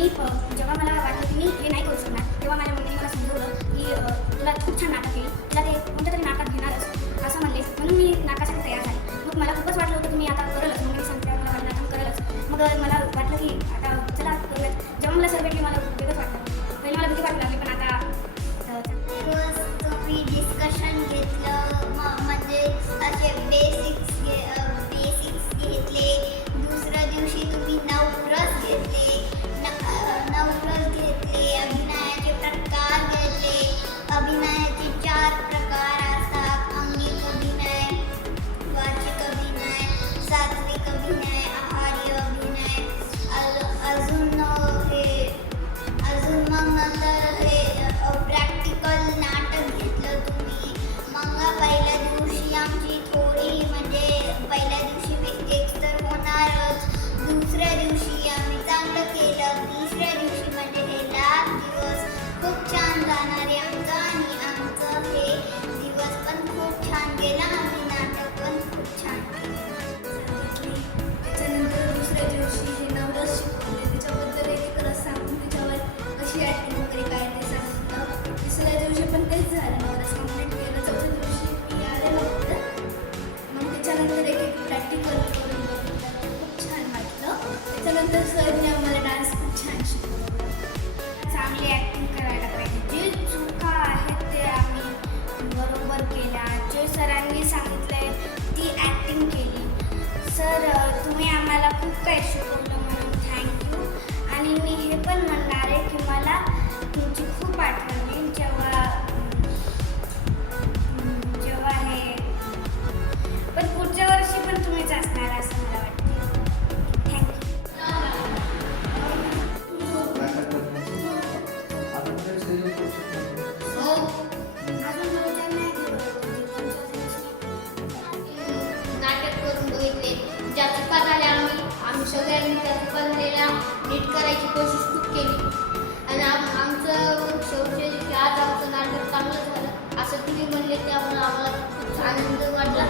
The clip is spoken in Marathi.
जेव्हा मला वाटलं की मी हे नाही करू शकणार तेव्हा माझ्या मम्मीने मला समजवलं की तुला खूप छान नाटक येईल, तुला ते कोणत्या तरी नाटक घेणारच असं म्हणले. म्हणून मी नाटकासाठी तयार झाले. मग मला खूपच वाटलं होतं की मी आता करलच. मग मी सांगते मला नाटक करलच. मग मला वाटलं की आता चला करूयात. जेव्हा मला सर भेटली मला वेगळंच वाटलं. पहिले मला भीती वाटू लागली पण आता तुम्ही डिस्कशन घेतलं म्हणजे असे बेसिक्स घेतले. दुसऱ्या दिवशी तुम्ही नवरस घेतले, अभिनयाचे प्रकार घेतले. अभिनयाचे 4 प्रकार असतात: अंगिक अभिनय, वाचिक अभिनय, सात्विक अभिनय, आहार्य अभिनय. अजून मग नंतर प्रॅक्टिकल नाटक घेतलं तुम्ही. मग पहिल्या दिवशी आमची थोडी म्हणजे पहिल्या दिवशी मिस्टेक्स तर होणारच. दुसऱ्या दिवशी आम्ही चांगलं केलं. तिसऱ्या दिवशी म्हणजे हे लास्ट दिवस खूप छान जाणार आहे आमचं. आणि आमचं हे दिवस पण खूप छान गेला. आम्ही नाटक पण खूप छान केलं. त्याच्यानंतर दुसऱ्या दिवशी हे नवरस शिकवले, त्याच्याबद्दल एक रस सांगून त्याच्यावर कशी ॲक्टिंग वगैरे काय ते सांगितलं. तिसऱ्या दिवशी पण तेच झालं, नवरस कंप्लीट केलं. चौथ्या दिवशी मी आलेलं होतं. मग त्याच्यानंतर एक प्रॅक्टिकल करून बघितलं, खूप छान वाटलं. त्याच्यानंतर सरने आम्हाला डान्स खूप छान शिकवला. चांगली ॲक्टिंग करायला पाहिजे. जे चुका आहेत ते आम्ही बरोबर केल्या. जे सरांनी सांगितलंय ती ॲक्टिंग केली. सर तुम्ही आम्हाला खूप काही शिकवलं म्हणून थँक्यू. आणि मी हे पण म्हणणार आहे की मला तुमची खूप आठवण येईल जेव्हा हे पण पुढच्या वर्षी पण तुम्हीच असणार असं मला वाटतं. हो, नाटक करून बघितले. ज्या चुका झाल्या आम्ही सगळ्यांनी त्या चुकांना नीट करायची कोशिश खूप केली. आणि आमचं शेवटच्या दिवशी आज आमचं नाटक चांगलं झालं असं तुम्ही म्हणले त्यामुळे आम्हाला खूप आनंद वाटला.